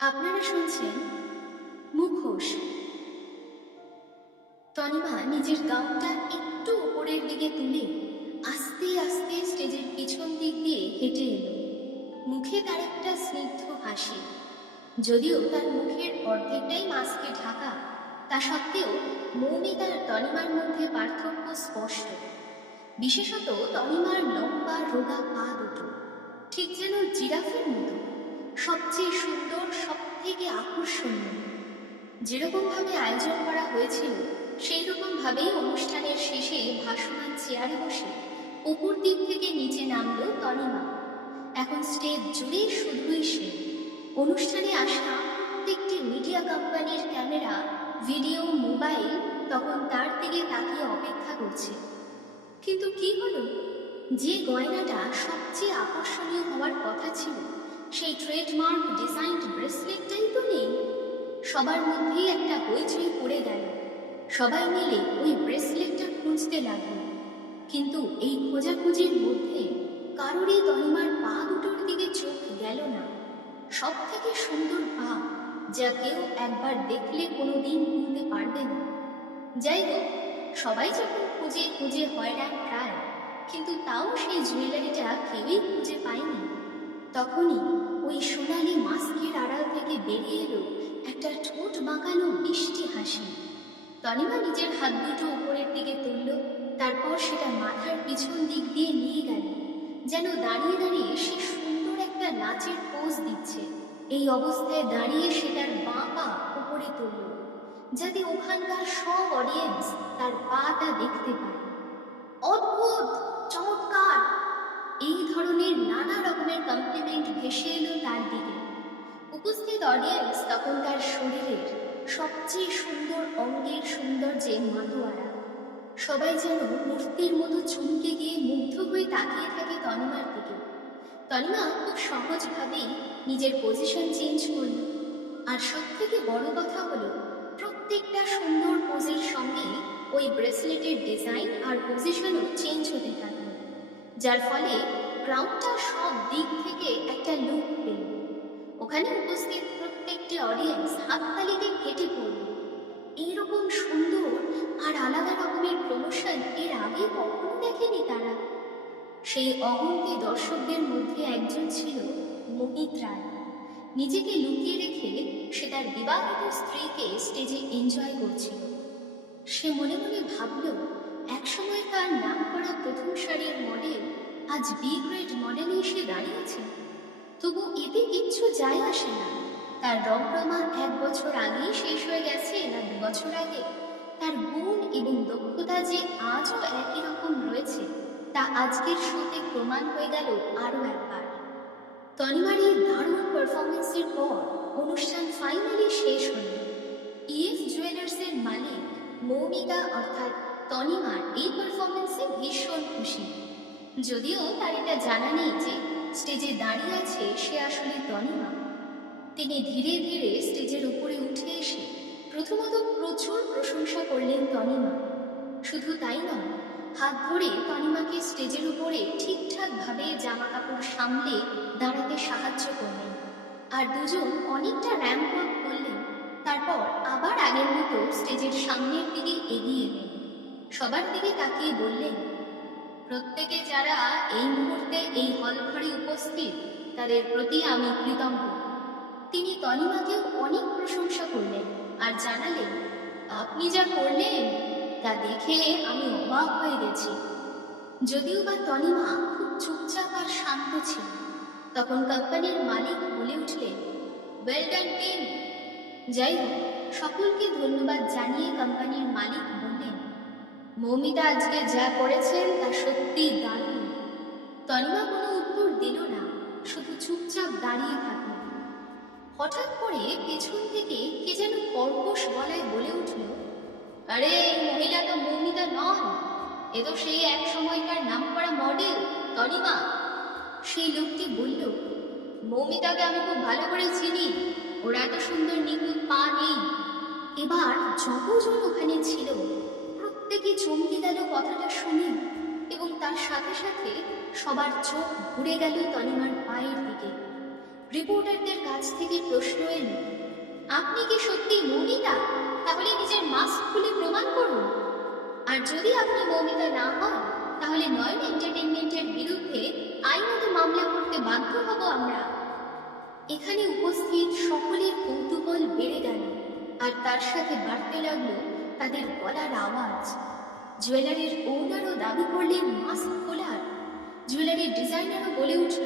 আপনারা শুনছেন মুখোশ। তনিমা নিজের গাউনটা একটু উপরের দিকে তুলে আস্তে আস্তে স্টেজের পিছন দিক দিয়ে হেঁটে এলো। মুখে তার একটা স্নিগ্ধ হাসি, যদিও তার মুখের অর্ধেকটাই মাস্কে ঢাকা। তা সত্ত্বেও মৌমিতা আর তনিমার মধ্যে পার্থক্য স্পষ্ট। বিশেষত তনিমার লম্বা রোগা পা দুটো ঠিক যেন জিরাফের মতো, সবচেয়ে সুন্দর, সব থেকে আকর্ষণীয়। যেরকমভাবে আয়োজন করা হয়েছিল সেই রকমভাবেই অনুষ্ঠানের শেষে ভাসমান চেয়ারে বসে উপর দিক থেকে নিচে নামলো তনিমা। এখন স্টেজ জুড়ে শুধুই সে। অনুষ্ঠানে আসা প্রত্যেকটি মিডিয়া কোম্পানির ক্যামেরা, ভিডিও, মোবাইল তখন তার দিকে তাকিয়ে অপেক্ষা করছে। কিন্তু কি হলো? যে গয়নাটা সবচেয়ে আকর্ষণীয় হওয়ার কথা ছিল, সেই ট্রেডমার্ক ডিজাইনড ব্রেসলেটটাই তো নেই। সবার মধ্যেই একটা হইচই পড়ে গেল। সবাই মিলে ওই ব্রেসলেটটা খুঁজতে লাগলো। কিন্তু এই খোঁজাখুঁজির মধ্যে কারোরই তনিমার পা দুটোর দিকে চোখ গেল না। সব থেকে সুন্দর পা, যা কেউ একবার দেখলে কোনোদিন ভুলতে পারবে না। যাই হোক, সবাই যখন খুঁজে খুঁজে হয়রান প্রায়, কিন্তু তাও সেই জুয়েলারিটা কেউই খুঁজে পায়নি। তখনই ওই সোনালি মাস্কের আড়াল থেকে বেরিয়ে এলো একটা ঠোঁট বাঁকানো মিষ্টি হাসি। তনিমা নিজের হাত দুটো উপরের দিকে তুলল, তারপর সেটা মাথার পিছন দিক দিয়ে নিয়ে গেল, যেন দাঁড়িয়ে দাঁড়িয়ে সে সুন্দর একটা নাচের পোজ দিচ্ছে। এই অবস্থায় দাঁড়িয়ে সে তার বাঁ পা উপরে তুলল, যাতে ওখানকার সব অডিয়েন্স তার পাটা দেখতে পায়। অদ্ভুত, চমৎকার, এই ধরনের নানা রকমের কমপ্লিমেন্ট ভেসে এলো তার দিকে। উপস্থিত অডিয়েন্স তখন তার শরীরের সবচেয়ে সুন্দর অঙ্গের সৌন্দর্যে মাতোয়ারা। সবাই যেন মূর্তির মতো চমকে গিয়ে মুগ্ধ হয়ে তাকিয়ে থাকে তনিমার দিকে। তনিমা খুব সহজভাবেই নিজের পজিশন চেঞ্জ করল। আর সব থেকে বড় কথা হলো, প্রত্যেকটা সুন্দর পোজের সঙ্গে ওই ব্রেসলেটের ডিজাইন আর পজিশনও চেঞ্জ হতে থাকল, যার ফলে ক্রাউডটা সব দিক থেকে একটা লুক পেল। ওখানে উপস্থিত প্রত্যেকটি অডিয়েন্স হাততালিতে কেটে পড়ল। এইরকম সুন্দর আর আলাদা রকমের প্রমোশন এর আগে কখনো দেখেনি তারা। সেই অগন্তি দর্শকদের মধ্যে একজন ছিল মোহিত রায়। নিজেকে লুকিয়ে রেখে সে তার বিবাহিত স্ত্রীকে স্টেজে এনজয় করছিল। সে মনে মনে ভাবল, একসময় তার নাম করা প্রথম সারির মডেল আজ বি গ্রেড মডেলে এসে দাঁড়িয়েছে। তবু এতে কিচ্ছু যায় আসে না। তার রমরমা 1 বছর আগেই শেষ হয়ে গেছে না 2 বছর আগে। তার গুণ এবং দক্ষতা যে আজও একই রকম রয়েছে, তা আজকের শোতে প্রমাণ হয়ে গেল আরও একবার। তনিমার এই দারুণ পারফরমেন্সের পর অনুষ্ঠান ফাইনালি শেষ হল। ইএফ জুয়েলার্সের মালিক মৌমিতা অর্থাৎ তনিমার এই পারফরমেন্সে ভীষণ খুশি। যদিও তার এটা জানা নেই যে স্টেজে দাঁড়িয়ে আছে সে আসলে তনিমা। তিনি ধীরে ধীরে স্টেজের উপরে উঠে এসে প্রথমত প্রচুর প্রশংসা করলেন তনিমা। শুধু তাই নয়, হাত ধরে তনিমাকে স্টেজের উপরে ঠিকঠাকভাবে জামা কাপড় সামলে দাঁড়াতে সাহায্য করলেন। আর দুজন অনেকটা র্যাম্প ওয়াক করলেন। তারপর আবার আগের মতো স্টেজের সামনের দিকে এগিয়ে এলেন। সবার দিকে তাকিয়ে বললেন, প্রত্যেকে যারা এই মুহূর্তে এই হল ঘরে উপস্থিত, তাদের প্রতি আমি কৃতজ্ঞ। তিনি তনিমাকেও অনেক প্রশংসা করলেন আর জানালেন, আপনি যা করলেন তা দেখে আমি অবাক হয়ে গেছি। যদিও বা তনিমা খুব চুপচাপ আর শান্ত ছিল, তখন কোম্পানির মালিক বলে উঠলেন, ওয়েল ডান টিম। যাই হোক, সকলকে ধন্যবাদ জানিয়ে কোম্পানির মালিক বললেন, মৌমিতা আজকে যা করেছেন তা সত্যি দারুণ। তনিমা কোনো উত্তর দিল না, শুধু চুপচাপ দাঁড়িয়ে থাকল। হঠাৎ করে পেছন থেকে কে যেন কর্কশ গলায় বলে উঠল, আরে এই মহিলা তো মৌমিতা নন, এ তো সেই এক সময়কার নামকরা মডেল তনিমা। সেই লোকটি বলল, মৌমিতাকে আমি খুব ভালো করে চিনি, ওর এত সুন্দর নিখুঁত পা নেই। এবার যতজন ওখানে ছিল প্রত্যেকে চমকে গেল কথাটা শুনে, এবং তার সাথে সাথে সবার চোখ ঘুরে গেল তনিমার পায়ের দিকে। রিপোর্টারদের কাছ থেকে প্রশ্ন এলো, আপনি কি সত্যি মৌমিতা? তাহলে নিজের মাস্ক খুলে প্রমাণ করুন। আর যদি আপনি মৌমিতা না হন, তাহলে নয়ন এন্টারটেইনমেন্টের বিরুদ্ধে আইনত মামলা করতে বাধ্য হব আমরা। এখানে উপস্থিত সকলের কৌতূহল বেড়ে গেল, আর তার সাথে বাড়তে লাগলো তাদের গলার আওয়াজ। জুয়েলারির ওনারও দাবি করলেন মাস্ক খোলার। জুয়েলারির ডিজাইনারও বলে উঠল,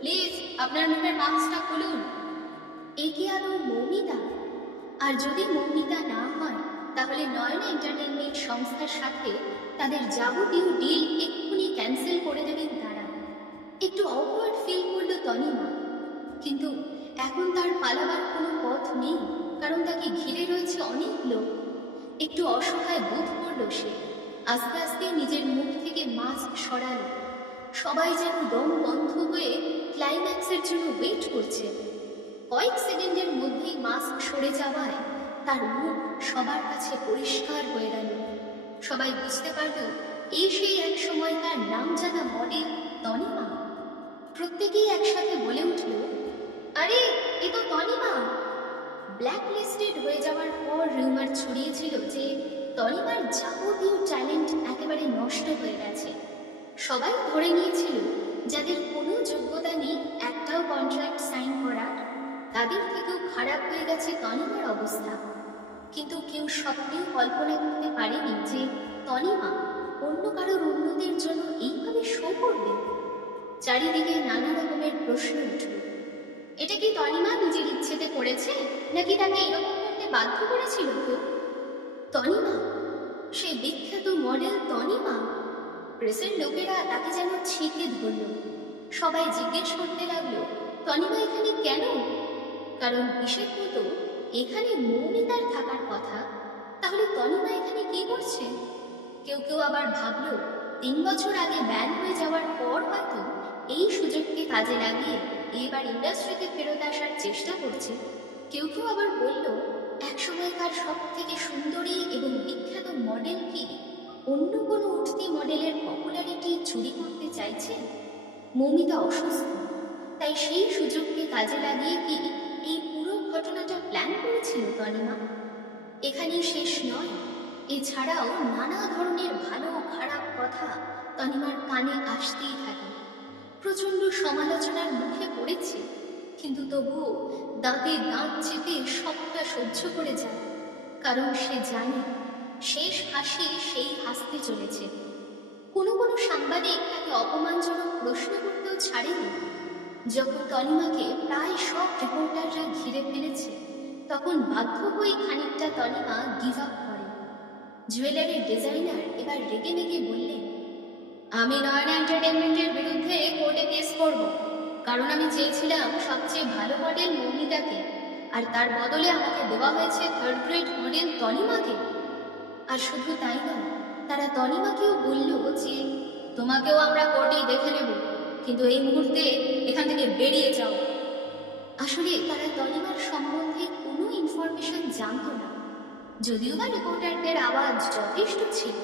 প্লিজ আপনার মুখের মাস্কটা খুলুন। একে আলো মৌমিতা? আর যদি মৌমিতা না হয়, তাহলে নয়ন এন্টারটেইনমেন্ট সংস্থার সাথে তাদের যাবতীয় ডিল এক্ষুনি ক্যান্সেল করে দেবেন তারা। একটু অকওয়ার্ড ফিল করল তনিমা, কিন্তু এখন তার পালাবার কোনো পথ নেই, কারণ তাকে ঘিরে রয়েছে অনেক লোক। একটু অসহায় বোধ করল সে। আস্তে আস্তে নিজের মুখ থেকে মাস্ক সরালো। সবাই যেন দম বন্ধ হয়ে ক্লাইম্যাক্সের জন্য ওয়েট করছে। কয়েক সেকেন্ডের মধ্যেই মাস্ক সরে যাওয়ায় তার মুখ সবার কাছে পরিষ্কার হয়ে গেল। সবাই বুঝতে পারল এই সেই এক সময়কার নাম জানা মডেল তনিমা। প্রত্যেকেই একসাথে বলে উঠল, আরে এ তো তনিমা। ব্ল্যাক লিস্টেড হয়ে যাওয়ার পর রিউমার ছড়িয়েছিল যে তনিমার যাবতীয় ট্যালেন্ট একেবারে নষ্ট হয়ে গেছে। সবাই ধরে নিয়েছিল যাদের কোনো যোগ্যতা নেই একটাও কন্ট্রাক্ট সাইন করা, তাদের থেকেও খারাপ হয়ে গেছে তনিমার অবস্থা। কিন্তু কেউ স্বপ্নেও কল্পনা করতে পারেনি যে তনিমা অন্য কারোর উন্নতির জন্য এইভাবে শো করবে। চারিদিকে নানা রকমের প্রশ্ন উঠল। এটা কি তনিমা নিজের ইচ্ছেতে করেছে, নাকি তাকে এরকম করতে বাধ্য করেছিল কেউ? তনিমা, সেই বিখ্যাত মডেল তনিমা। প্রেসের লোকেরা তাকে যেন ছেঁকে ধরল। সবাই জিজ্ঞেস করতে লাগলো, তনিমা এখানে কেন? কারণ হিসেব মতো এখানে মৌমিতার থাকার কথা, তাহলে তনিমা এখানে কি করছে? কেউ কেউ আবার ভাবলো 3 বছর আগে ব্যান হয়ে যাওয়ার পর হয়তো এই সুযোগকে কাজে লাগিয়ে এবার ইন্ডাস্ট্রিতে ফেরত আসার চেষ্টা করছে। কেউ কেউ আবার বলল, একসময়কার সব থেকে সুন্দরী এবং বিখ্যাত মডেল কি অন্য কোনো উঠতি মডেলের পপুলারিটি চুরি করতে চাইছে? মৌমিতা অসুস্থ, তাই সেই সুযোগকে কাজে লাগিয়ে কি এই পুরো ঘটনাটা প্ল্যান করেছিল তনিমা? এখানেই শেষ নয়, এছাড়াও নানা ধরনের ভালো খারাপ কথা তনিমার কানে আসতেই থাকে। প্রচণ্ড সমালোচনার মুখে পড়েছে, কিন্তু তবুও দাঁতে দাঁত চেপে সবটা সহ্য করে যায়, কারণ সে জানে শেষ হাসি সেই হাসতে চলেছে। কোনো কোনো সাংবাদিক তাকে অপমানজনক প্রশ্ন করতেও ছাড়েনি। যখন তনিমাকে প্রায় সব রিপোর্টাররা ঘিরে ফেলেছে, তখন বাধ্য হয়ে খানিকটা তনিমা গিভ আপ করে। জুয়েলারির ডিজাইনার এবার রেগে মেগে বললেন, আমি নয়ন এন্টারটেইনমেন্টের বিরুদ্ধে কোর্টে কেস করব, কারণ আমি চেয়েছিলাম সবচেয়ে ভালো মডেল মৌমিতাকে, আর তার বদলে আমাকে দেওয়া হয়েছে থার্ড গ্রেড মডেল তনিমাকে। আর শুধু তাই নয়, তারা তনিমাকেও বলল যে তোমাকেও আমরা কোর্টেই দেখে নেব, কিন্তু এই মুহূর্তে এখান থেকে বেরিয়ে যাও। আসলে তারা তনিমার সম্বন্ধে কোনো ইনফরমেশন জানত না, যদিও বা রিপোর্টারদের আওয়াজ যথেষ্ট ছিল,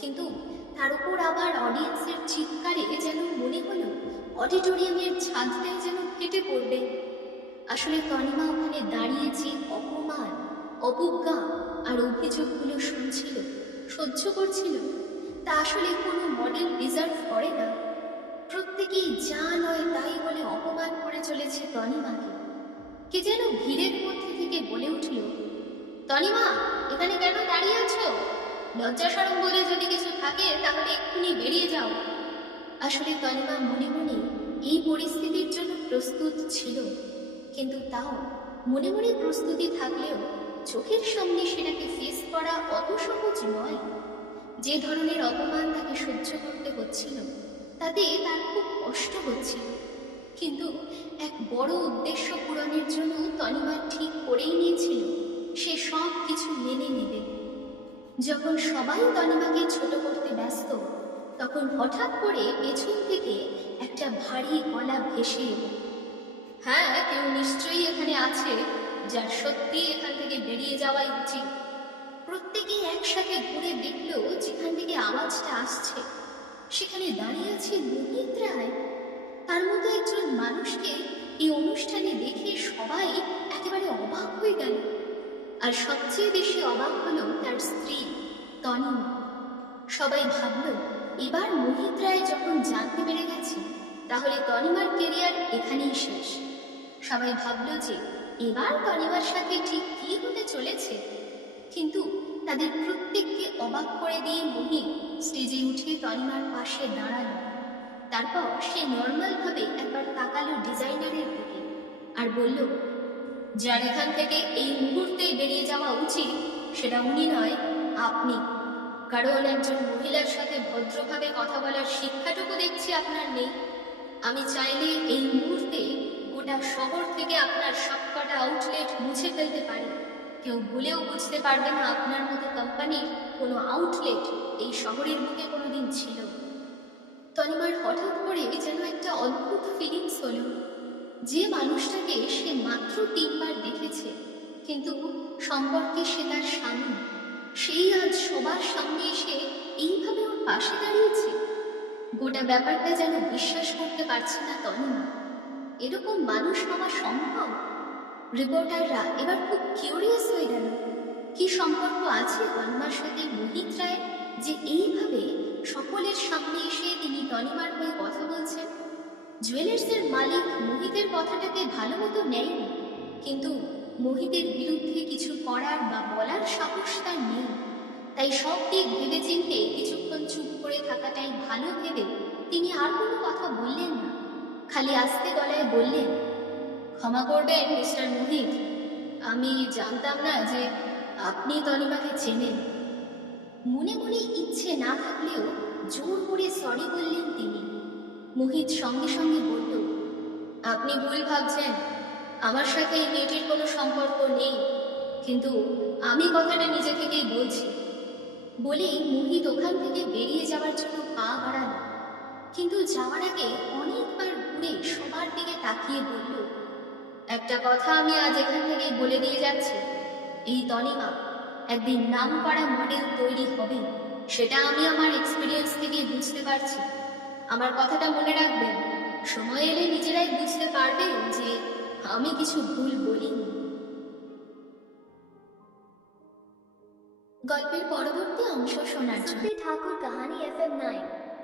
কিন্তু তার উপর আবার অডিয়েন্সের চিৎকারে যেন মনে হলো অডিটোরিয়ামের ছাদটাই যেন ফেটে পড়বে। আসলে তনিমা ওখানে দাঁড়িয়েছে অপমান, অবজ্ঞা আর অভিযোগগুলো শুনছিল, সহ্য করছিল। তা আসলে কোনো মডেল ডিজার্ভ করে না। প্রত্যেকেই যা নয় তাই বলে অপমান করে চলেছে তনিমাকে। কে যেন ভিড়ের মধ্যে থেকে বলে উঠল, তনিমা এখানে কেন দাঁড়িয়ে আছো? লজ্জা শরম বলে যদি কিছু থাকে তাহলে এক্ষুনি বেরিয়ে যাও। আসলে তনিমা মনে মনে এই পরিস্থিতির জন্য প্রস্তুত ছিল, কিন্তু তাও মনে মনে প্রস্তুতি থাকলেও চোখের সামনে সেটাকে ফেস করা অত সহজ নয়। যে ধরনের অপমান তাকে সহ্য করতে হচ্ছিল, তাতে তার খুব কষ্ট হচ্ছিল, কিন্তু এক বড় উদ্দেশ্য পূরণের জন্য তনিমা ঠিক করেই নিয়েছিল সে সব কিছু মেনে নেবে। যখন সবাই তনিমাকে ছোট করতে ব্যস্ত, তখন হঠাৎ করে পেছন থেকে একটা ভারী গলা ভেসে এলো। হ্যাঁ, কেউ নিশ্চয়ই এখানে আছে যার সত্যি এখান থেকে বেরিয়ে যাওয়াই উচিত। প্রত্যেকেই একসাথে ঘুরে দেখল যেখান থেকে আওয়াজটা আসছে সেখানে দাঁড়িয়ে আছে মোহিত রায়। তার মতো একজন মানুষকে এই অনুষ্ঠানে দেখে সবাই একেবারে অবাক হয়ে গেল। আর সবচেয়ে বেশি অবাক হলো তার স্ত্রী তনিমা। সবাই ভাবল এবার মোহিত রায় যখন জানতে পেরে গেছে তাহলে তনিমার কেরিয়ার এখানেই শেষ। সবাই ভাবল যে এবার তনিমার সাথে ঠিক কি হতে চলেছে। কিন্তু তাদের প্রত্যেককে অবাক করে দিয়ে মোহিত স্টেজে উঠে তনিমার পাশে দাঁড়ালো। তারপর সে নর্মালভাবে একবার তাকালো ডিজাইনারের দিকে আর বলল, যার এখান থেকে এই মুহূর্তে বেরিয়ে যাওয়া উচিত সেটা উনি নয়, আপনি। কারণ একজন মহিলার সাথে ভদ্রভাবে কথা বলার শিক্ষাটুকু দেখছি আপনার নেই। আমি চাইলে এই মুহূর্তে গোটা শহর থেকে আপনার সবকটা আউটলেট মুছে ফেলতে পারি। কেউ ভুলেও বুঝতে পারবে না আপনার মতো কোম্পানির কোনো আউটলেট এই শহরের বুকে কোনোদিন ছিল। তনিমার হঠাৎ করে যেন একটা অদ্ভুত ফিলিংস হলো। যে মানুষটাকে সে মাত্র 3 বার দেখেছে, কিন্তু সম্পর্কে সে তার স্বামী, সেই আজ সবার সামনে এসে এইভাবে ওর পাশে দাঁড়িয়েছে। গোটা ব্যাপারটা যেন বিশ্বাস করতে পারছে না তনিমা। এরকম মানুষ হওয়া সম্ভব? রিপোর্টাররা এবার খুব কিউরিয়াস হয়ে গেল, কি সম্পর্ক আছে তনিমার সাথে মোহিত রায় যে এইভাবে সকলের সামনে এসে তিনি তনিমার হয়ে কথা বলছেন। জুয়েলার্সের মালিক মোহিতের কথাটাকে ভালো মতো নেয়নি, কিন্তু মোহিতের বিরুদ্ধে কিছু করার বা বলার সাহস তার নেই। তাই সব দিক ভেবে চিনতে কিছুক্ষণ চুপ করে থাকাটাই ভালো ভেবে তিনি আর কোনো কথা বললেন না। খালি আস্তে গলায় বললেন, ক্ষমা করবেন মিস্টার মোহিত, আমি জানতাম না যে আপনি তনিমাকে চেনেন। মনে মনে ইচ্ছে না থাকলেও জোর করে সরি বললেন তিনি। মোহিত সঙ্গে সঙ্গে বলল, আপনি ভুল ভাবছেন, আমার সাথে এই মেয়েটির কোনো সম্পর্ক নেই, কিন্তু আমি কথাটা নিজে থেকেই বলছি। বলেই মোহিত ওখান থেকে বেরিয়ে যাওয়ার জন্য পা বাড়াল, কিন্তু যাওয়ার আগে অনেকবার ঘুরে সবার দিকে তাকিয়ে বলল, একটা কথা আমি আজ এখান থেকে বলে দিয়ে যাচ্ছি, এই তনিমা একদিন নাম করা মডেল তৈরি হবে, সেটা আমি আমার এক্সপিরিয়েন্স থেকে বুঝতে পারছি। আমার কথাটা মনে রাখবেন, সময় এলে নিজেরাই বুঝতে পারবেন যে আমি কিছু ভুল বলিনি। গল্পের পরবর্তী অংশ শোনার জন্য ठाकुर कहानी FM 9।